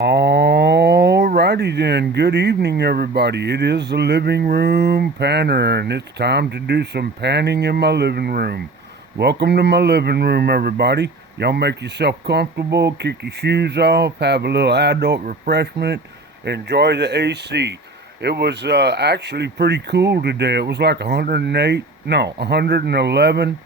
Alrighty then, good evening everybody. It is the living room panner and it's time to do some panning in my living room. Welcome to my living room everybody. Y'all make yourself comfortable, kick your shoes off, have a little adult refreshment, enjoy the AC. It was actually pretty cool today. It was like 108, no, 111.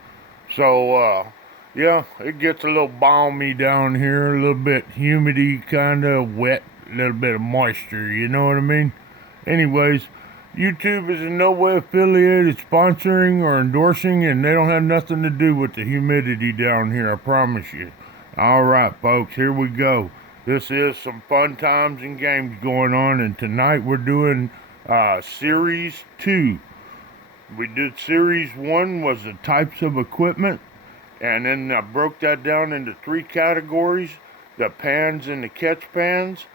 Yeah, it gets a little balmy down here, a little bit humidity, kind of wet, a little bit of moisture, you know what I mean? Anyways, YouTube is in no way affiliated, sponsoring, or endorsing, and they don't have nothing to do with the humidity down here, I promise you. Alright, folks, here we go. This is some fun times and games going on, and tonight we're doing Series 2. We did Series 1 was the types of equipment, and then I broke that down into three categories: the pans and the catch pans.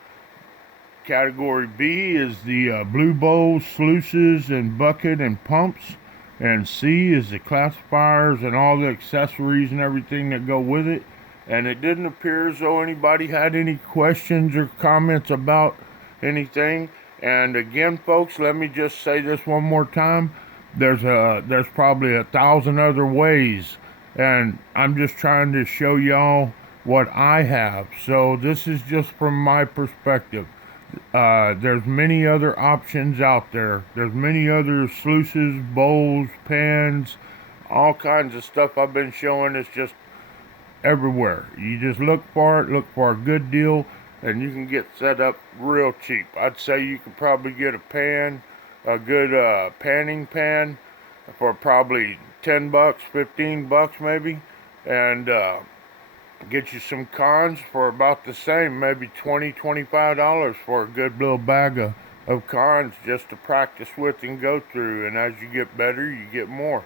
Category B is the blue bowl, sluices, and bucket and pumps. And C is the classifiers and all the accessories and everything that go with it. And it didn't appear as though anybody had any questions or comments about anything. And again, folks, let me just say this one more time. There's probably 1,000 other ways, and I'm just trying to show y'all what I have. So this is just from my perspective. There's many other options out there. There's many other sluices, bowls, pans, all kinds of stuff I've been showing. It's just everywhere. You just look for it, look for a good deal, and you can get set up real cheap. I'd say you could probably get a good panning pan for probably 10 bucks, 15 bucks maybe, and get you some cons for about the same, maybe $20, $25 for a good little bag of cons just to practice with and go through. And as you get better, you get more.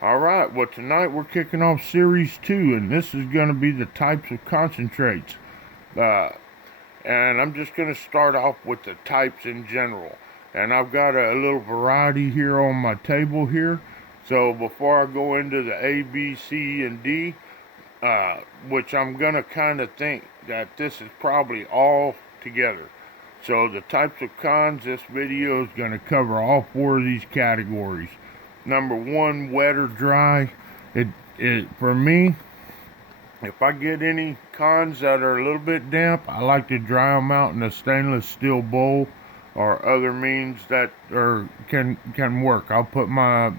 Alright, well tonight we're kicking off Series 2, and this is going to be the types of concentrates. And I'm just going to start off with the types in general. And I've got a little variety here on my table here. So before I go into the A, B, C, and D, which I'm going to kind of think that this is probably all together. So the types of cons, this video is going to cover all four of these categories. Number one, wet or dry. For me, if I get any cons that are a little bit damp, I like to dry them out in a stainless steel bowl or other means that can work. I'll put my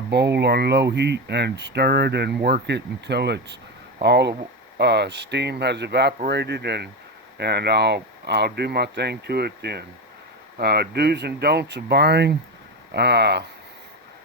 bowl on low heat and stir it and work it until it's all the steam has evaporated, and I'll do my thing to it then. Do's and don'ts of buying.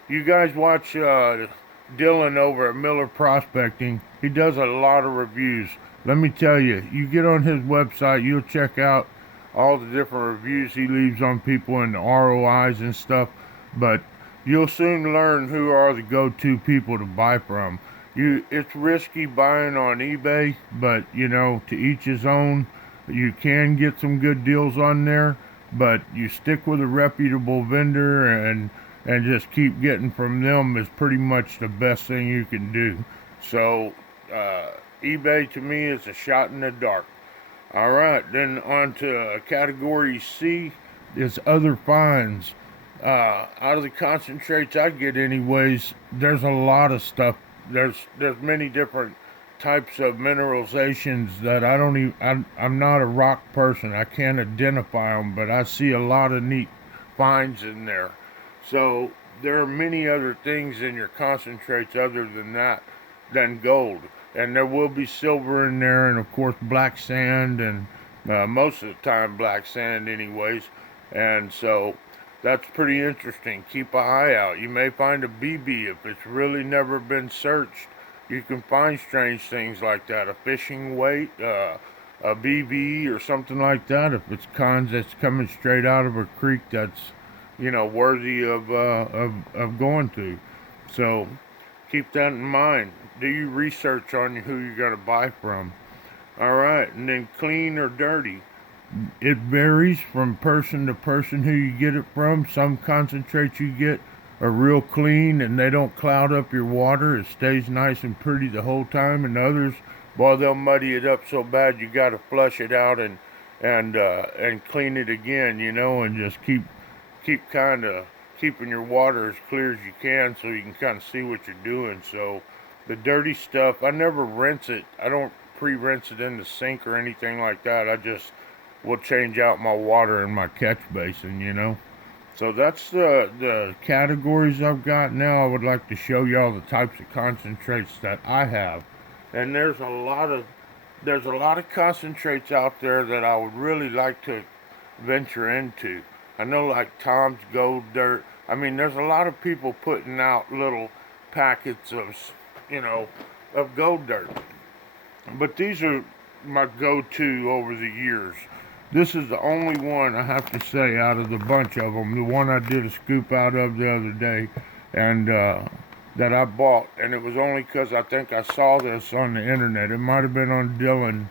You guys watch Dylan over at Miller Prospecting. He does a lot of reviews. Let me tell you, you get on his website, you'll check out all the different reviews he leaves on people and the ROIs and stuff, but you'll soon learn who are the go-to people to buy from. It's risky buying on eBay, but to each his own. You can get some good deals on there, but you stick with a reputable vendor and just keep getting from them is pretty much the best thing you can do. So eBay to me is a shot in the dark. Alright, then on to category C is other finds. Out of the concentrates I get anyways, there's a lot of stuff. There's many different types of mineralizations that I'm not a rock person. I can't identify them, but I see a lot of neat finds in there. So there are many other things in your concentrates other than gold. And there will be silver in there, and of course black sand, and most of the time black sand anyways. And so that's pretty interesting. Keep an eye out. You may find a BB if it's really never been searched. You can find strange things like that. A fishing weight, a BB or something like that. If it's cons that's coming straight out of a creek that's worthy of going to. So keep that in mind. Do your research on who you're going to buy from. Alright, and then clean or dirty. It varies from person to person who you get it from. Some concentrates you get are real clean and they don't cloud up your water. It stays nice and pretty the whole time. And others, boy, they'll muddy it up so bad you got to flush it out and and clean it again, you know, and just keep kind of keeping your water as clear as you can so you can kind of see what you're doing. So the dirty stuff, I never rinse it. I don't pre-rinse it in the sink or anything like that. I just will change out my water in my catch basin, you know. So that's the categories I've got now. I would like to show y'all the types of concentrates that I have. And there's a lot of concentrates out there that I would really like to venture into. I know like Tom's Gold Dirt. I mean, there's a lot of people putting out little packets of, you know, of gold dirt. But these are my go-to over the years. This is the only one I have to say out of the bunch of them. The one I did a scoop out of the other day, and that I bought, and it was only because I think I saw this on the internet. It might have been on Dylan,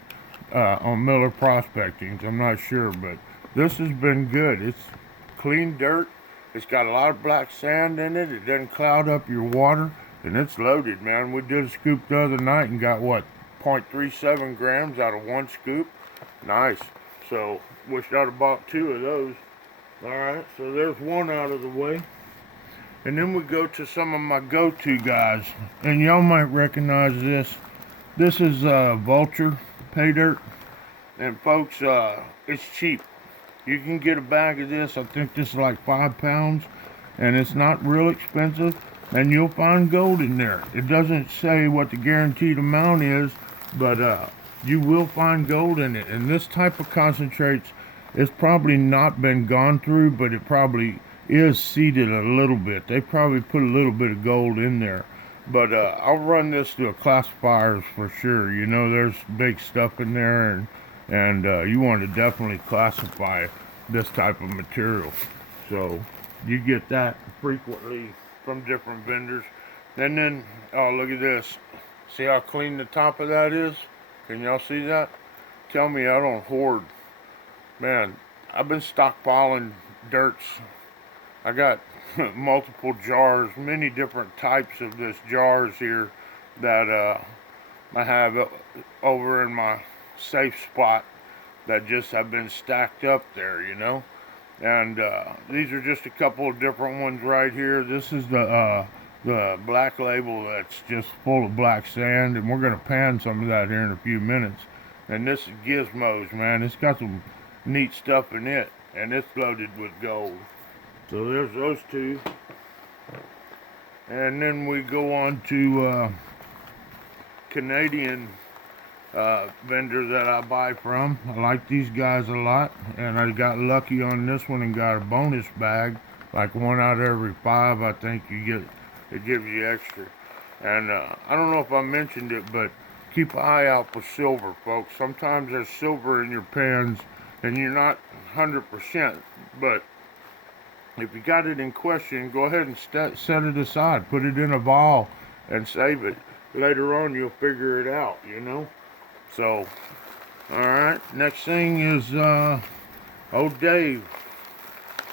on Miller Prospecting. I'm not sure, but this has been good. It's clean dirt. It's got a lot of black sand in it. It doesn't cloud up your water, and it's loaded, man. We did a scoop the other night and got what, 0.37 grams out of one scoop. Nice. So, wish I'd have bought two of those. Alright, so there's one out of the way. And then we go to some of my go-to guys. And y'all might recognize this. This is Vulture Pay Dirt. And folks, it's cheap. You can get a bag of this. I think this is like 5 pounds. And it's not real expensive. And you'll find gold in there. It doesn't say what the guaranteed amount is, but you will find gold in it. And this type of concentrates, it's probably not been gone through, but it probably is seeded a little bit. They probably put a little bit of gold in there. But I'll run this through a classifiers for sure. You know, there's big stuff in there, and you want to definitely classify this type of material. So you get that frequently from different vendors. And then, oh, look at this. See how clean the top of that is? Can y'all see that? Tell me I don't hoard. Man, I've been stockpiling dirts. I got multiple jars, many different types of this jars here that I have over in my safe spot that just have been stacked up there, you know. And these are just a couple of different ones right here. This is the black label that's just full of black sand, and we're gonna pan some of that here in a few minutes. And this is Gizmos, man. It's got some neat stuff in it, and it's loaded with gold. So there's those two. And then we go on to Canadian vendor that I buy from. I like these guys a lot, and I got lucky on this one and got a bonus bag, like 1 out of every 5. I think you get, it gives you extra. And I don't know if I mentioned it, but keep an eye out for silver, folks. Sometimes there's silver in your pans and you're not 100%, but if you got it in question, go ahead and set it aside. Put it in a vial and save it. Later on, you'll figure it out, you know? So, alright. Next thing is, old Dave.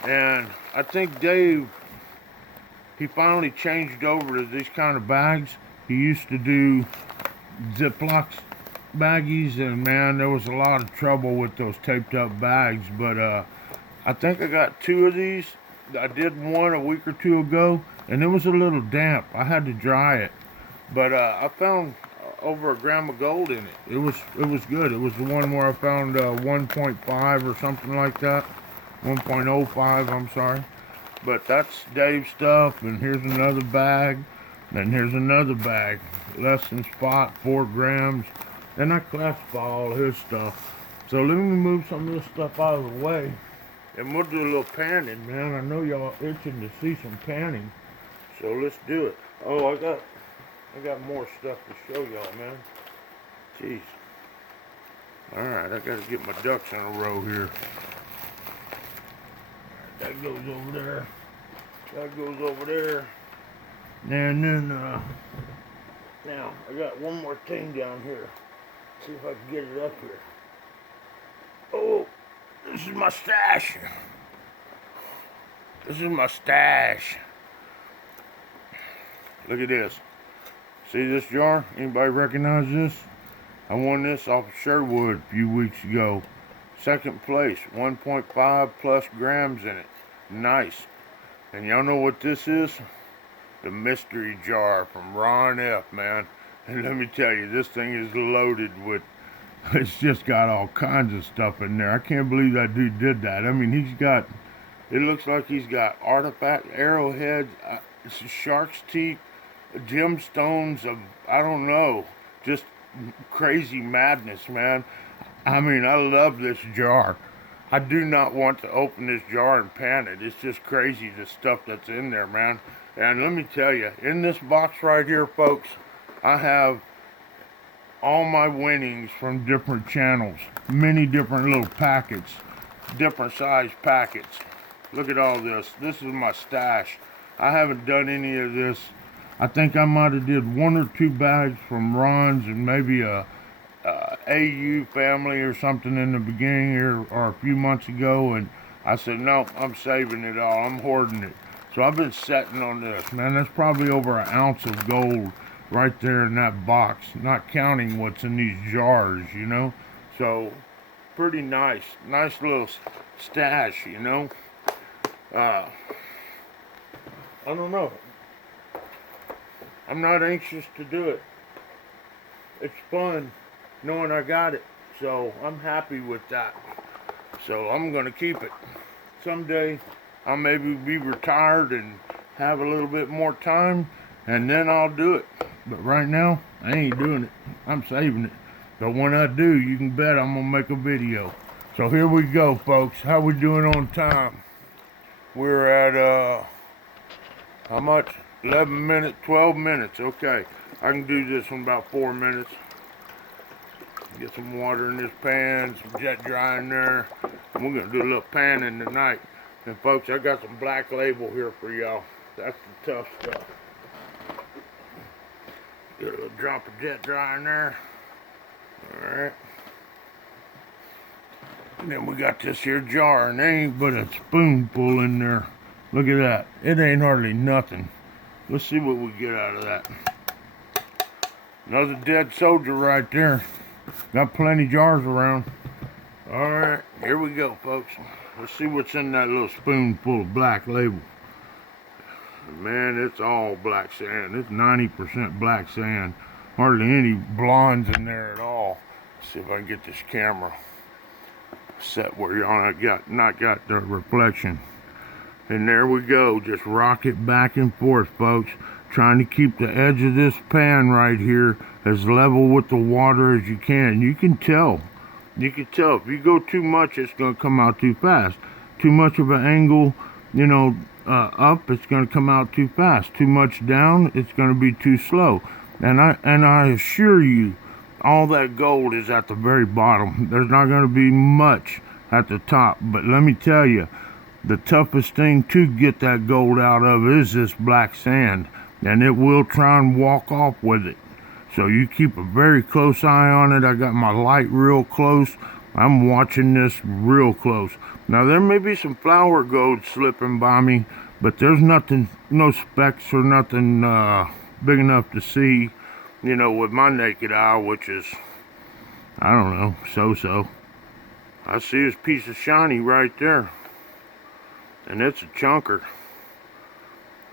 And I think Dave, he finally changed over to these kind of bags. He used to do Ziploc baggies, and man, there was a lot of trouble with those taped up bags. But I think I got 2 of these. I did one a week or 2 ago, and it was a little damp. I had to dry it, but I found over a gram of gold in it. It was good. It was the one where I found 1.5 or something like that. 1.05, I'm sorry. But that's Dave's stuff, and here's another bag, and here's another bag. Less than spot, 4 grams. And I classify all his stuff. So let me move some of this stuff out of the way. And we'll do a little panning, man. I know y'all itching to see some panning. So let's do it. Oh, I got more stuff to show y'all, man. Jeez. Alright, I gotta get my ducks in a row here. That goes over there. That goes over there. And then, now, I got one more thing down here. See if I can get it up here. Oh, this is my stash. This is my stash. Look at this. See this jar? Anybody recognize this? I won this off of Sherwood a few weeks ago. Second place, 1.5 plus grams in it. Nice. And y'all know what this is? The mystery jar from Ron F, man. And let me tell you, this thing is loaded with, it's just got all kinds of stuff in there. I can't believe that dude did that. I mean, he's got, it looks like he's got artifact arrowheads, shark's teeth, gemstones of, I don't know, just crazy madness, man. I mean, I love this jar. I do not want to open this jar and pan it. It's just crazy, the stuff that's in there, man. And let me tell you, in this box right here, folks, I have all my winnings from different channels. Many different little packets, different size packets. Look at all this. This is my stash. I haven't done any of this. I think I might have did 1 or 2 bags from Ron's and maybe a AU family or something in the beginning here or a few months ago, and I said no, I'm saving it all, I'm hoarding it. So I've been sitting on this, man. That's probably over an ounce of gold right there in that box, not counting what's in these jars, you know. So pretty nice little stash, you know. I don't know, I'm not anxious to do it. It's fun knowing I got it, so I'm happy with that. So I'm gonna keep it. Someday I'll maybe be retired and have a little bit more time, and then I'll do it. But right now I ain't doing it. I'm saving it. But when I do, you can bet I'm gonna make a video. So here we go, folks. How we doing on time? We're at how much? 11 minutes, 12 minutes. Okay, I can do this in about 4 minutes. Get some water in this pan, some jet dry in there. And we're gonna do a little panning tonight. And folks, I got some Black Label here for y'all. That's the tough stuff. Get a little drop of jet dry in there. Alright. And then we got this here jar, and there ain't but a spoonful in there. Look at that. It ain't hardly nothing. Let's see what we get out of that. Another dead soldier right there. Got plenty jars around. Alright, here we go, folks. Let's see what's in that little spoonful of Black Label. Man, it's all black sand. It's 90% black sand. Hardly any blondes in there at all. Let's see if I can get this camera set where y'all not got the reflection. And there we go. Just rock it back and forth, folks. Trying to keep the edge of this pan right here as level with the water as you can. You can tell. You can tell. If you go too much, it's going to come out too fast. Too much of an angle, you know, up, it's going to come out too fast. Too much down, it's going to be too slow. And I assure you, all that gold is at the very bottom. There's not going to be much at the top. But let me tell you, the toughest thing to get that gold out of is this black sand. And it will try and walk off with it. So you keep a very close eye on it. I got my light real close. I'm watching this real close. Now there may be some flower gold slipping by me, but there's nothing, no specks or nothing big enough to see, you know, with my naked eye, which is, I don't know, so-so. I see this piece of shiny right there. And it's a chunker.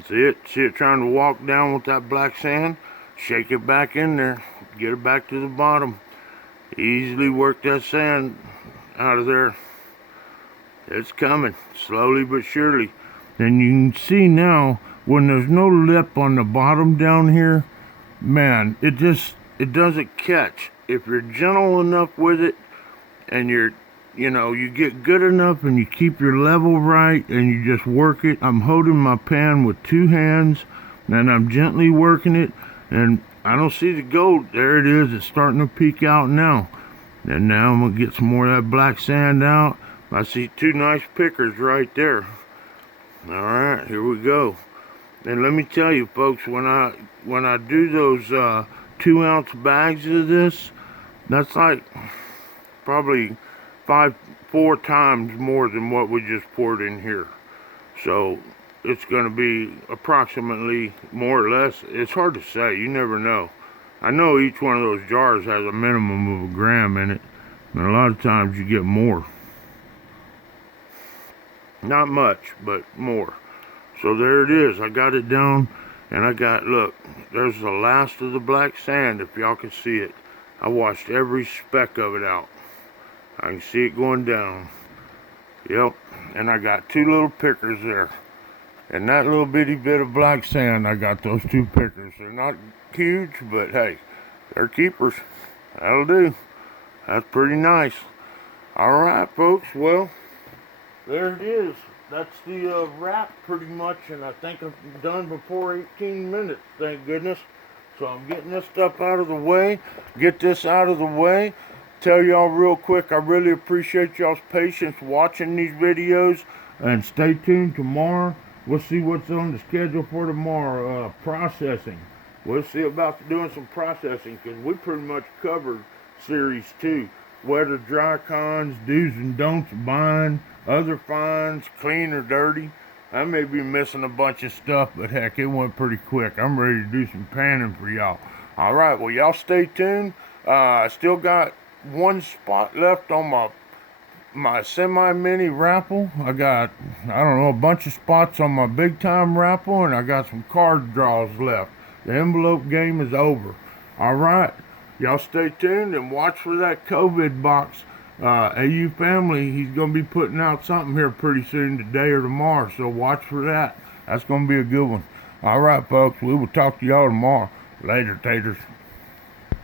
See it trying to walk down with that black sand? Shake it back in there. Get it back to the bottom. Easily work that sand out of there. It's coming, slowly but surely. And you can see now, when there's no lip on the bottom down here, man, it doesn't catch. If you're gentle enough with it, and you get good enough and you keep your level right and you just work it. I'm holding my pan with 2 hands and I'm gently working it, and I don't see the gold. There it is. It's starting to peek out now. And now I'm going to get some more of that black sand out. I see 2 nice pickers right there. Alright, here we go. And let me tell you, folks, when I do those 2-ounce bags of this, that's like probably 4 times more than what we just poured in here. So it's going to be approximately, more or less, it's hard to say, you never know. I know each one of those jars has a minimum of 1 gram in it, and a lot of times you get more. Not much, but more. So there it is. I got it down, and I got, look, there's the last of the black sand, if y'all can see it. I washed every speck of it out. I can see it going down. Yep, and I got 2 little pickers there. And that little bitty bit of black sand, I got those 2 pickers. They're not huge, but hey, they're keepers. That'll do. That's pretty nice. Alright, folks, well, there it is. That's the wrap pretty much, and I think I'm done before 18 minutes, thank goodness. So I'm getting this stuff out of the way, get this out of the way. Tell y'all real quick, I really appreciate y'all's patience watching these videos, and stay tuned tomorrow. We'll see what's on the schedule for tomorrow. Processing. We'll see about doing some processing, because we pretty much covered Series 2. Wet or dry cons, do's and don'ts, buying, other finds, clean or dirty. I may be missing a bunch of stuff, but heck, it went pretty quick. I'm ready to do some panning for y'all. Alright, well, y'all stay tuned. I still got 1 spot left on my semi-mini raffle. I got, I don't know, a bunch of spots on my big-time raffle, and I got some card draws left. The envelope game is over. Alright, y'all stay tuned and watch for that COVID box. AU Family, he's going to be putting out something here pretty soon, today or tomorrow, so watch for that. That's going to be a good one. Alright, folks, we will talk to y'all tomorrow. Later, taters.